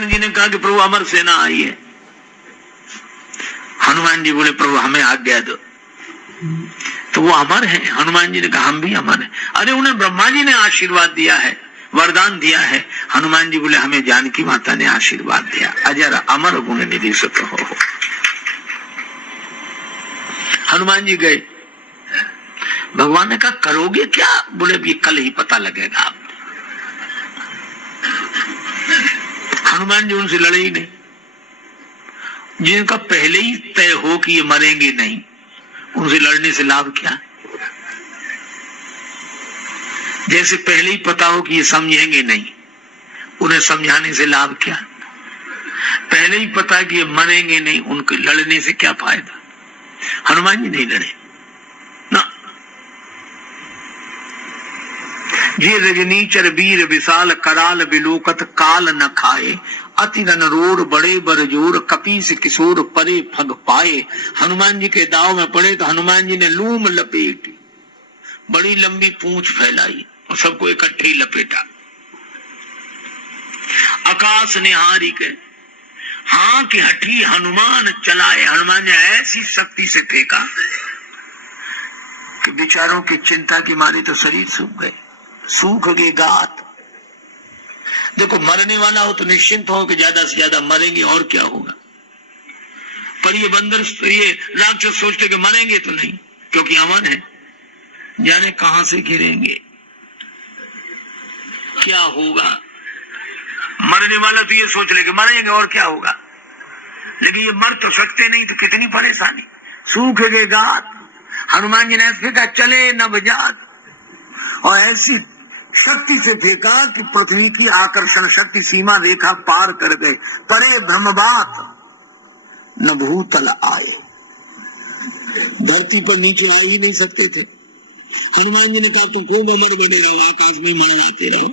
विभीषण जी ने कहा कि प्रभु अमर सेना आई है। हनुमान जी बोले प्रभु हमें आज्ञा दो। तो वो अमर है। हनुमान जी ने कहा हम भी अमर हैं। अरे उन्हें ब्रह्मा जी ने आशीर्वाद दिया है, वरदान दिया है। हनुमान जी बोले हमें जानकी माता ने आशीर्वाद दिया, अजर अमर गुण निधि सुत हो। हनुमान जी गए। भगवान ने कहा करोगे क्या? बोले भी कल ही पता लगेगा। आप हनुमान जी उनसे लड़े ही नहीं। जिनका पहले ही तय हो कि ये मरेंगे नहीं, उनसे लड़ने से लाभ क्या? जैसे पहले ही पता हो कि ये समझेंगे नहीं, उन्हें समझाने से लाभ क्या? पहले ही पता कि ये मरेंगे नहीं, उनके लड़ने से क्या फायदा? हनुमान जी नहीं लड़े ना। जे रजनीचर वीर विशाल कराल बिलोकत काल न खाए, अति रन रोड बड़े बरजोर कपीस किशोर परे फग पाए। हनुमान जी के दाव में पड़े तो हनुमान जी ने लूम लपेटी, बड़ी लंबी पूंछ फैलाई और सबको इकट्ठे ही लपेटा। आकाश निहारी के हाँ कि हठी हनुमान चलाए। हनुमान ने ऐसी शक्ति से फेंका कि बेचारों की चिंता की मारी तो शरीर सूख गए, सूख गए गात। देखो मरने वाला हो तो निश्चिंत हो कि ज्यादा से ज्यादा मरेंगे और क्या होगा। पर ये बंदर, ये राक्षस सोचते कि मरेंगे तो नहीं, क्योंकि अमन है, जाने कहां से गिरेंगे, क्या होगा। मरने वाला तो ये सोच ले कि मरेंगे और क्या होगा, लेकिन ये मर तो सकते नहीं, तो कितनी परेशानी। सूख गए गात। हनुमान जी ने ऐसे फेंका चले न बजात, और ऐसी शक्ति से फेंका कि पृथ्वी की आकर्षण शक्ति सीमा रेखा पार कर गए। परे ब्रह्मबात न भूतल आए, धरती पर नीचे आ ही नहीं सकते थे। हनुमान जी ने कहा तुम खूब अमर बने रहो, आकाश में मंडराते रहो।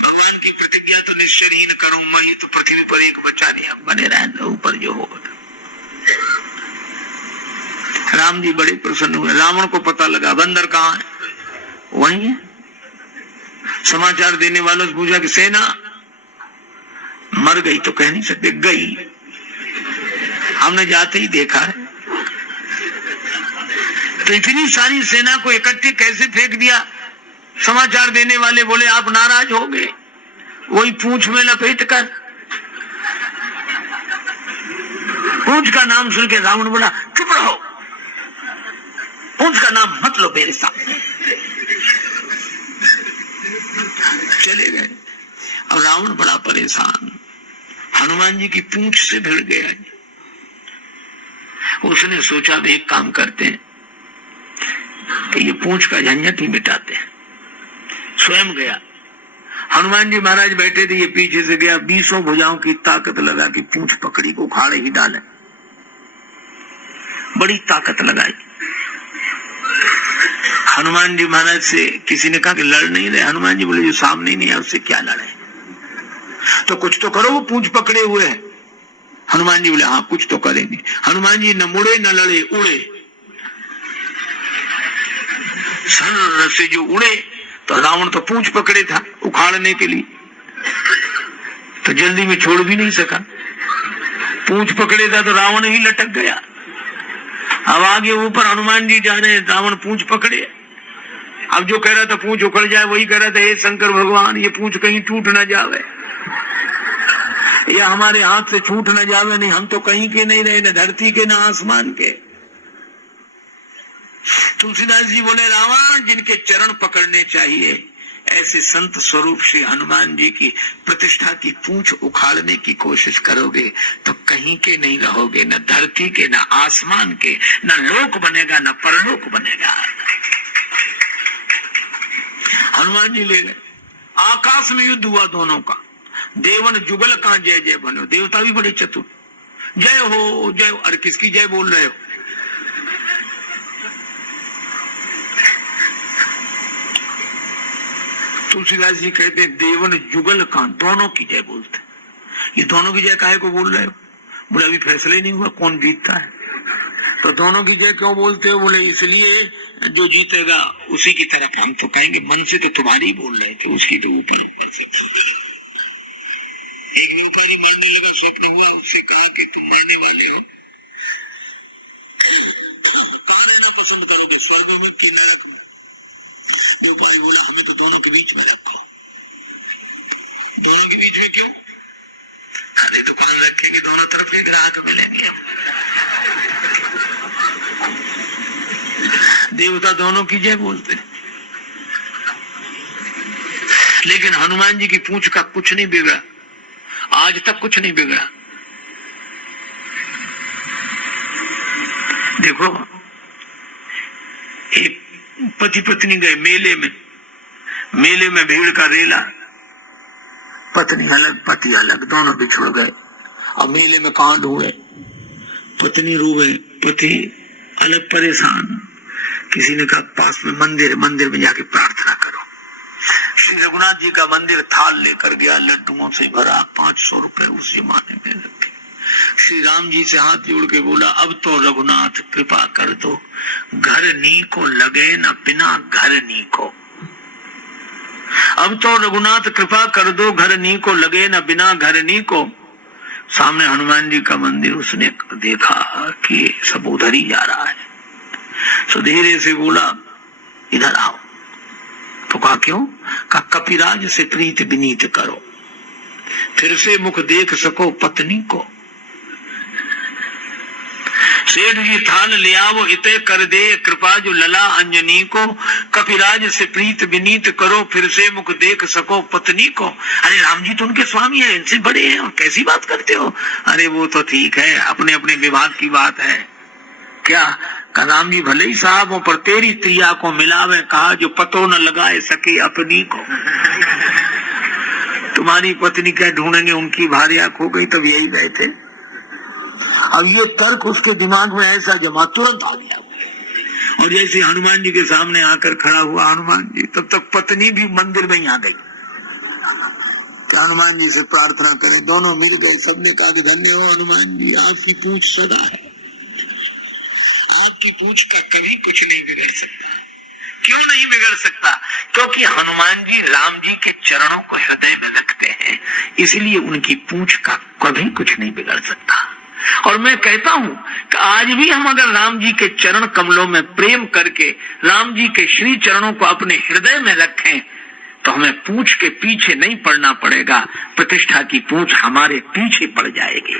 भगवान की प्रतिज्ञा तो निश्चरहीन करूं मैं, तो पृथ्वी पर एक बचा दिया, बने रहना ऊपर जो हो। राम जी बड़े प्रसन्न हुए। रावण को पता लगा बंदर कहाँ है, वहीं है। समाचार देने वालों से पूछा कि सेना मर गई, तो कह नहीं सकते गई, हमने जाते ही देखा है। तो इतनी सारी सेना को इकट्ठे कैसे फेंक दिया? समाचार देने वाले बोले आप नाराज हो गए, वही पूंछ में लपेट कर। पूंछ का नाम सुन के रावण बोला चुप रहो, पूंछ का नाम मत लो मेरे सामने। चले गए। अब रावण बड़ा परेशान, हनुमान जी की पूंछ से भिड़ गया। उसने सोचा एक काम करते हैं कि ये पूंछ का झंझट ही मिटाते हैं। स्वयं गया। हनुमान जी महाराज बैठे थे, ये पीछे से गया, 20 भुजाओं की ताकत लगा कि पूंछ पकड़ी को उखाड़े ही डाले। बड़ी ताकत लगाई। हनुमान जी महाराज से किसी ने कहा कि लड़ नहीं रहे। हनुमान जी बोले जो सामने नहीं है उससे क्या लड़े, तो कुछ तो करो, वो पूंछ पकड़े हुए है। हनुमान जी बोले हाँ कुछ तो करेंगे। हनुमान जी न मुड़े न लड़े, उड़े। सर से जो उड़े तो रावण तो पूंछ पकड़े था उखाड़ने के लिए, तो जल्दी में छोड़ भी नहीं सका। पूंछ पकड़े था तो रावण ही लटक गया। अब आगे ऊपर हनुमान जी जा रहे, रावण पूंछ पकड़े। अब जो कह रहा था पूंछ उखड़ जाए, वही कह रहा था हे शंकर भगवान ये पूंछ कहीं टूट न जावे, या हमारे हाथ से छूट न जावे। नहीं हम तो कहीं के नहीं रहे, न धरती के न आसमान के। तुलसीदास जी बोले रावण जिनके चरण पकड़ने चाहिए, ऐसे संत स्वरूप श्री हनुमान जी की प्रतिष्ठा की पूंछ उखाड़ने की कोशिश करोगे तो कहीं के नहीं रहोगे, न धरती के न आसमान के, न लोक बनेगा न परलोक बनेगा। हनुमान जी ले गए। आकाश में युद्ध हुआ दोनों का। देवन जुगल का जय जय बनो। देवता भी बड़े चतुर, जय हो जय हो। अरे किसकी जय बोल रहे हो? तुलसीदास जी कहते हैं देवन जुगल का, दोनों की जय बोलते। ये दोनों की जय काहे को बोल रहे हो? बोला अभी फैसला ही नहीं हुआ कौन जीतता है। तो दोनों की जय क्यों बोलते हो? बोले इसलिए जो जीतेगा उसी की तरफ। हम तो कहेंगे मन से तो तुम्हारी बोल रहे थे, उसकी तो ऊपर ऊपर से। एक ने ऊपर ही मरने लगा, स्वप्न हुआ, उससे कहा कि तुम मरने वाले हो, कहाँ रहना पसंद करोगे, स्वर्ग में कि नरक में? न्योपाली बोला हमें तो दोनों के बीच में रखो। दोनों के बीच में क्यों? अरे दुकान रखेंगे, दोनों तरफ ही ग्राहक मिलेंगे। देवता दोनों की जय बोलते, लेकिन हनुमान जी की पूंछ का कुछ नहीं बिगड़ा, आज तक कुछ नहीं बिगड़ा। देखो, एक पति पत्नी गए मेले में भीड़ का रेला, पत्नी अलग पति अलग, दोनों बिछुड़ गए। अब मेले में कहां ढूंढे? पत्नी रोवे, पति अलग परेशान। किसी ने कहा पास में मंदिर में जाके प्रार्थना करो। श्री रघुनाथ जी का मंदिर थाल लेकर गया, लड्डुओं से भरा, 500 रुपए उस जमाने में रखे। श्री राम जी से हाथ जोड़ के बोला अब तो रघुनाथ कृपा कर दो, घर नी को लगे न बिना घर नी को। अब तो रघुनाथ कृपा कर दो, घर नी को लगे न बिना घर नी को। सामने हनुमान जी का मंदिर, उसने देखा कि सब उधर ही जा रहा है, तो धीरे से बोला इधर आओ। तो कहा क्यों? कहा कपिराज से प्रीत विनीत करो, फिर से मुख देख सको पत्नी को। सेठ जी थाल ले आओ, इते कर दे कृपा जो लला अंजनी को। कपिराज से प्रीत विनीत करो, फिर से मुख देख सको पत्नी को। अरे राम जी तो उनके स्वामी हैं, इनसे बड़े हैं, और कैसी बात करते हो? अरे वो तो ठीक है, अपने अपने विभाग की बात है। क्या राम जी भले ही साहबों पर तेरी त्रिया को मिलावे, कहा जो पतो न लगाए सके अपनी को। तुम्हारी पत्नी क्या ढूंढेंगे, उनकी भार्या खो गई तब यही गए थे। अब ये तर्क उसके दिमाग में ऐसा जमा, तुरंत आ गया। और जैसे हनुमान जी के सामने आकर खड़ा हुआ हनुमान जी, तब तक पत्नी भी मंदिर में ही आ गई कि हनुमान जी से प्रार्थना करें। दोनों मिल गए, सबने कहा कि धन्य हो हनुमान जी, आपकी पूंछ सदा है, आपकी पूंछ का कभी कुछ नहीं बिगड़ सकता। क्यों नहीं बिगड़ सकता? क्योंकि हनुमान जी राम जी के चरणों को हृदय में रखते हैं, इसलिए उनकी पूंछ का कभी कुछ नहीं बिगड़ सकता। और मैं कहता हूं कि आज भी हम अगर राम जी के चरण कमलों में प्रेम करके राम जी के श्री चरणों को अपने हृदय में रखें, तो हमें पूंछ के पीछे नहीं पड़ना पड़ेगा, प्रतिष्ठा की पूंछ हमारे पीछे पड़ जाएगी।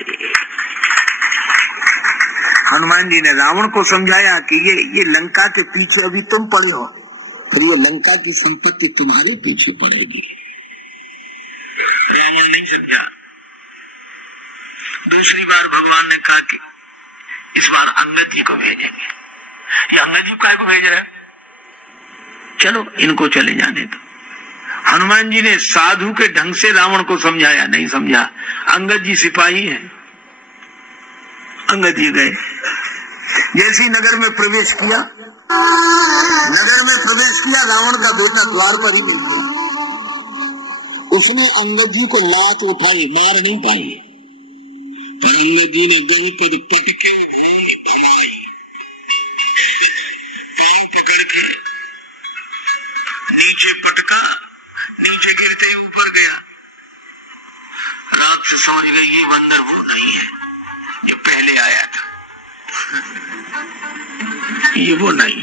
हनुमान जी ने रावण को समझाया कि ये लंका के पीछे अभी तुम पड़े हो, फिर ये लंका की संपत्ति तुम्हारे पीछे पड़ेगी। रावण नहीं समझा। दूसरी बार भगवान ने कहा कि इस बार अंगद जी को भेजेंगे। ये अंगद जी को भेज रहे, चलो इनको चले जाने दो। हनुमान जी ने साधु के ढंग से रावण को समझाया, नहीं समझा। अंगद जी सिपाही हैं, अंगद जी गए। जैसे ही नगर में प्रवेश किया, रावण का बेटा द्वार पर ही मिल गया। उसने अंगद जी को लात उठाई, मार नहीं पाई। अंगद जी ने गई पर पटके भूमि भमाई, पांव पकड़ के नीचे पटका, नीचे गिरते ही ऊपर गया। राक्षस समझ गई ये बंदर वो नहीं है जो पहले आया था, ये वो नहीं।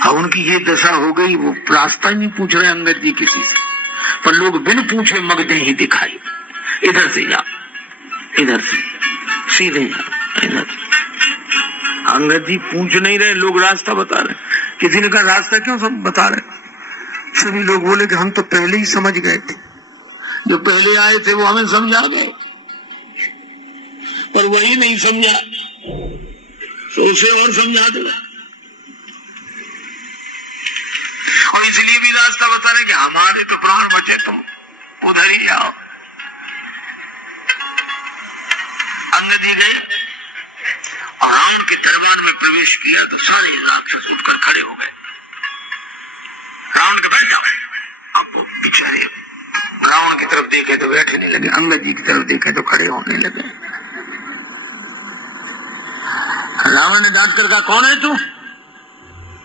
अब उनकी ये दशा हो गई, वो रास्ता नहीं पूछ रहे अंगद जी किसी से, पर लोग बिन पूछे मगदे ही दिखाई, इधर से जा, इधर से सीधे जा, इधर। अंगद जी पूछ नहीं रहे, लोग रास्ता बता रहे। किसी ने कहा रास्ता क्यों सब बता रहे? सभी लोग बोले कि हम तो पहले ही समझ गए थे, जो पहले आए थे वो हमें समझा गए, पर वही नहीं समझा तो उसे और समझा दो। और इसलिए भी रास्ता बता रहे कि हमारे तो प्राण बचे, तुम उधर ही जाओ। अंगद जी गए और रावण के दरबार में प्रवेश किया तो सारे राक्षस उठकर खड़े हो गए। रावण के बैठ जाओ। अब वो बेचारे रावण की तरफ देखे तो बैठे नहीं लगे, अंगद जी की तरफ देखे तो खड़े होने लगे। रावण ने डांट कर कहा, कौन है तू?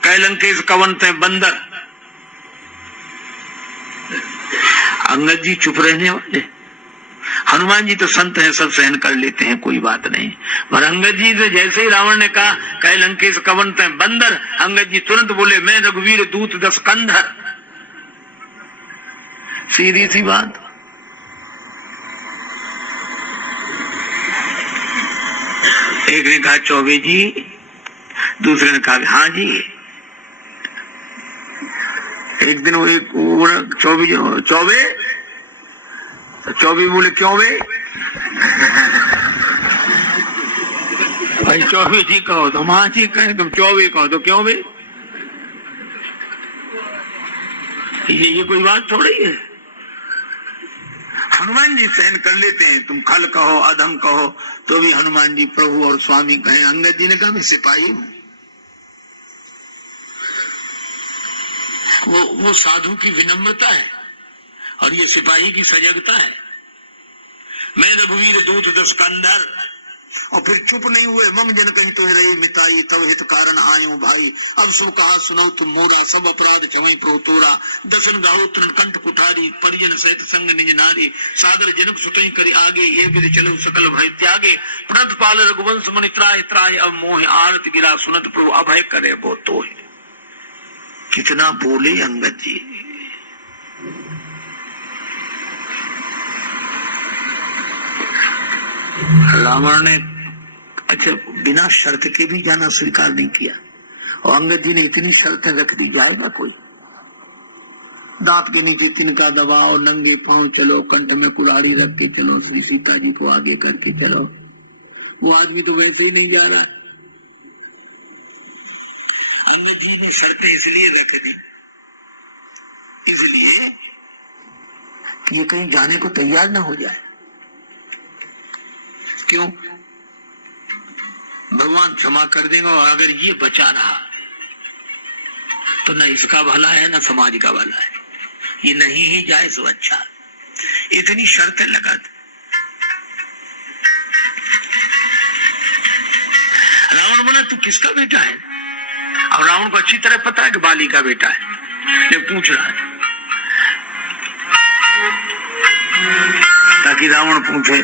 कह लंकेश कवन ते बंदर। अंगद जी चुप रहने वाले। हनुमान जी तो संत हैं, सब सहन कर लेते हैं, कोई बात नहीं। पर अंगद जी से जैसे ही रावण ने कहा कह लंकेश कवन ते बंदर, अंगद जी तुरंत बोले मैं रघुवीर दूत 10 कंधर। सीधी सी बात। एक ने कहा चौबे जी, दूसरे ने कहा हाँ जी। एक दिन वो चौबे बोले क्यों बे? भाई चौबे जी कहो तो हाँ जी कहें, तुम चौबे कहो तो क्यों बे? ये कोई बात थोड़ी है। हनुमान जी सहन कर लेते हैं, तुम खल कहो अधम कहो तो भी हनुमान जी प्रभु और स्वामी कहें। अंगद जी ने कहा मैं सिपाही हूं। वो साधु की विनम्रता है और ये सिपाही की सजगता है। मैं रघुवीर दूत 10 कंधर। और फिर चुप नहीं हुए। मम जन कहीं तो रही मिताई तब हित कारण आयो भाई। अब सब कहा सुनो तुम मोरा, सब अपराध क्षमय प्रभु तोरा। दसन गाहो तृण कंठ कुठारी, परिजन सहित संग निज नारी। सादर जनक सुतई करी आगे, ये विधि चलो सकल भय त्यागे। प्रणत पाल रघुवंश मनि त्राय त्राय, अब मोह आरत गिरा सुनत प्रभु अभय करे वो तो। कितना बोले अंगद जी। रावण ने अच्छा बिना शर्त के भी जाना स्वीकार नहीं किया, और अंगद जी ने इतनी शर्तें रख दी, जाएगा कोई? दांत के नीचे तिनका दबाओ, नंगे पांव चलो, कंठ में कुल्हाड़ी रख के चलो, श्री सीता जी को आगे करके चलो। वो आदमी तो वैसे ही नहीं जा रहा है। अंगद जी ने शर्तें इसलिए रख दी, इसलिए कि ये कहीं जाने को तैयार ना हो जाए। क्यों? भगवान क्षमा कर देंगे, और अगर ये बचा रहा तो न इसका भला है न समाज का भला है। ये नहीं ही जाए सो अच्छा। इतनी शर्तें लगा दी। रावण बोला तू किसका बेटा है? अब रावण को अच्छी तरह पता है कि बाली का बेटा है, ये पूछ रहा है ताकि रावण पूछे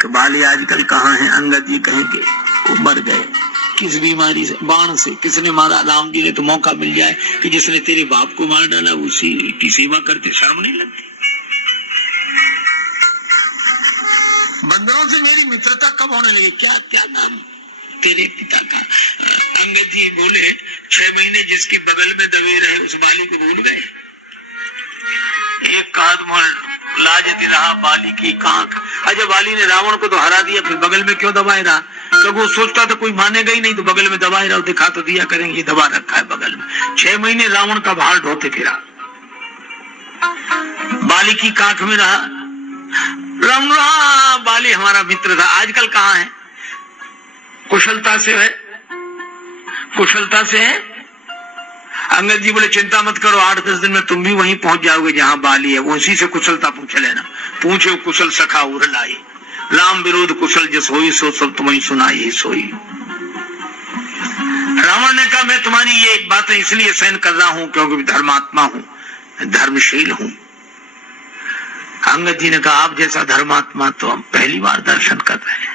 कि बाली आजकल कहाँ है। अंगद जी कहेंगे वो मर गए। किस बीमारी से? बाण से। किसने मारा? राम जी ने तो मौका मिल जाए कि जिसने तेरे बाप को मार डाला उसी की सेवा करते शर्म नहीं लगती? बंदरों से मेरी मित्रता कब होने लगी? क्या क्या नाम तेरे पिता का? अंगद जी बोले 6 महीने जिसके बगल में दबे रहे उस बाली को भूल गए। एक कांध लाजती रहा बाली की कांख। अजय बाली ने रावण को तो हरा दिया, फिर बगल में क्यों दबाए रहा? तो वो सोचता था कोई मानेगा ही नहीं, तो बगल में दबाए रहा, दिखा तो दिया करेंगे, दबा रखा है बगल में। 6 महीने रावण का भार ढोते फिरा, बाली की कांख में रहा। राम रहा, बाली हमारा मित्र था, आजकल कहाँ है? कुशलता से है, कुशलता से है। अंगद जी बोले चिंता मत करो, 8-10 दिन में तुम भी वहीं पहुंच जाओगे जहां बाली है, वो उसी से कुशलता पूछ लेना। पूछे कुशल सखा उर लाई, राम विरोध कुशल जस होई, सो सब तुम्हें सुनाई सोई। रावण ने कहा मैं तुम्हारी ये बातें इसलिए सहन कर रहा हूं क्योंकि धर्मात्मा हूं, धर्मशील हूं। अंगद जी ने कहा आप जैसा धर्मात्मा तो हम पहली बार दर्शन कर रहे हैं,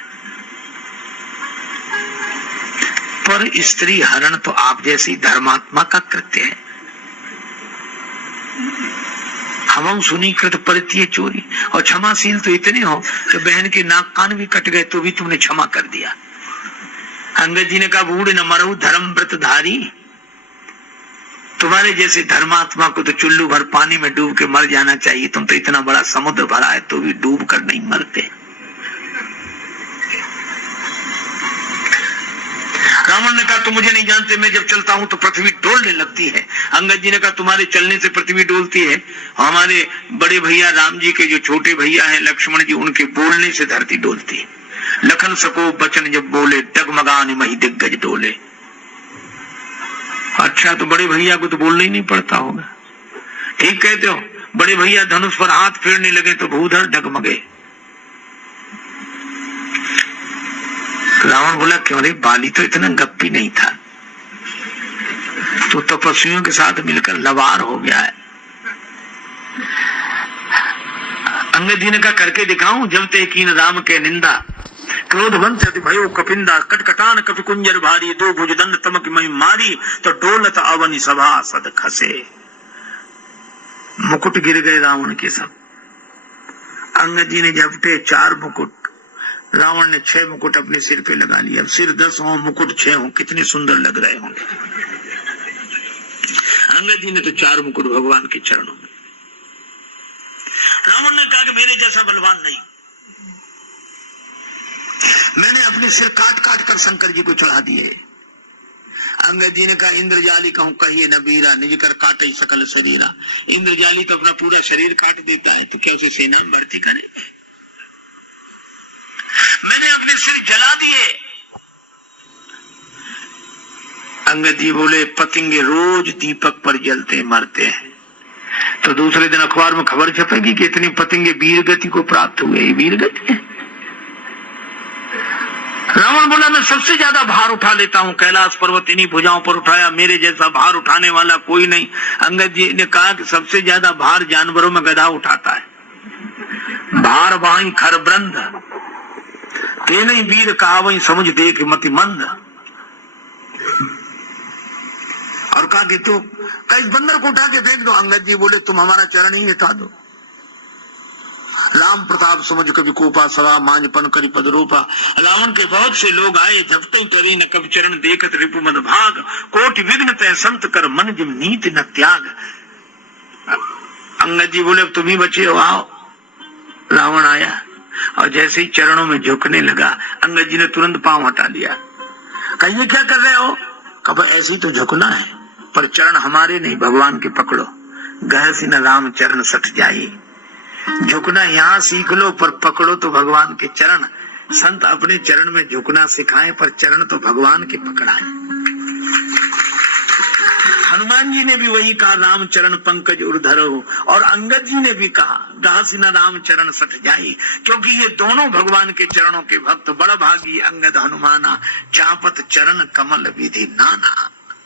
पर स्त्री हरण तो आप जैसी धर्मात्मा का कृत्य है। हम सुनीकृत परित्य चोरी, और क्षमाशील तो इतने हो कि बहन के नाक कान भी कट गए तो भी तुमने क्षमा कर दिया। अंगद जी ने कहा बूढ़ न मरऊ धर्म व्रत धारी, तुम्हारे जैसे धर्मात्मा को तो चुल्लू भर पानी में डूब के मर जाना चाहिए, तुम तो इतना बड़ा समुद्र भरा है तो भी डूब कर नहीं मरते। रावण ने कहा तुम मुझे नहीं जानते, मैं जब चलता हूं तो पृथ्वी डोलने लगती है। अंगद जी ने कहा तुम्हारे चलने से पृथ्वी डोलती है, हमारे बड़े भैया राम जी के जो छोटे भैया हैं लक्ष्मण जी, उनके बोलने से धरती डोलती है। लखन सको बचन जब बोले, डगमगाने मही दिग्गज डोले। अच्छा तो बड़े भैया को तो बोलना ही नहीं पड़ता होगा। ठीक कहते हो, बड़े भैया धनुष पर हाथ फेरने लगे तो भूधर डगमगे। रावण बोला क्यों रे, बाली तो इतना गप्पी नहीं था, तो तपस्वियों के साथ मिलकर लवार हो गया है। अंगद जी ने कहा करके दिखाऊं, जब ते कीन राम के निंदा, क्रोधवंत अति भयो कपिंदा, कटकटान कपि कुंजर भारी, दो भुजदंड तमक मई मारी, तो डोलत अवनि सभा सद खसे। मुकुट गिर गए रावण के सब। अंगद जी ने झपटे 4 मुकुट, रावण ने 6 मुकुट अपने सिर पे लगा लिया। अब सिर 10 हो, मुकुट 6 हो, कितने सुंदर लग रहे होंगे। अंगद जी ने तो 4 मुकुट भगवान के चरणों में। रावण ने कहा कि मेरे जैसा बलवान नहीं, मैंने अपने सिर काट काट कर शंकर जी को चढ़ा दिए। अंगद जी ने कहा इंद्रजाली कहूं कहिए न बीरा, निज कर काटे सकल शरीरा। इंद्रजाली तो अपना पूरा शरीर काट देता है, तो क्या उसे सेना में भर्ती करे? मैंने अपने सिर जला दिए। अंगद जी बोले पतंगे रोज दीपक पर जलते मरते हैं, तो दूसरे दिन अखबार में खबर छपेगी कि इतने पतंगे वीर गति को प्राप्त हुए। वीर गति है। रावण बोला मैं सबसे ज्यादा भार उठा लेता हूं, कैलाश पर्वत इन्हीं भुजाओं पर उठाया, मेरे जैसा भार उठाने वाला कोई नहीं। अंगद जी ने कहा कि सबसे ज्यादा भार जानवरों में गधा उठाता है। भार वाही खर ब्रंद, ते नहीं वीर कहा वही समझ देख मति मंद। और कहा कि तो कई बंदर को उठा के फेंक दो। अंगद जी बोले तुम हमारा चरण ही मिटा दो। राम प्रताप समझ कभी कोपा, सवा मांझपन करी पद रूपा। रावण के बहुत से लोग आए, झपटे टरी न कब चरण देखत रिपु मद भाग, कोटि विघ्न तय संत कर मन जिम नीति न त्याग। अंगद जी बोले अब तुम ही बचे हो, आओ। रावण आया और जैसे ही चरणों में झुकने लगा, अंगद जी ने तुरंत पांव हटा लिया। कहिए क्या कर रहे हो? कब ऐसे ही तो झुकना है, पर चरण हमारे नहीं भगवान के पकड़ो। गह सी न राम चरण सठ जाई। झुकना यहाँ सीख लो, पर पकड़ो तो भगवान के चरण। संत अपने चरण में झुकना सिखाएं, पर चरण तो भगवान के पकड़ाएं। हनुमान जी ने भी वही कहा, राम चरण पंकज उर्धरो। और अंगद जी ने भी कहा दासी न राम चरण सठ जाई, क्योंकि ये दोनों भगवान के चरणों के भक्त। बड़ भागी अंगद हनुमाना, चापत चरण कमल विधि नाना।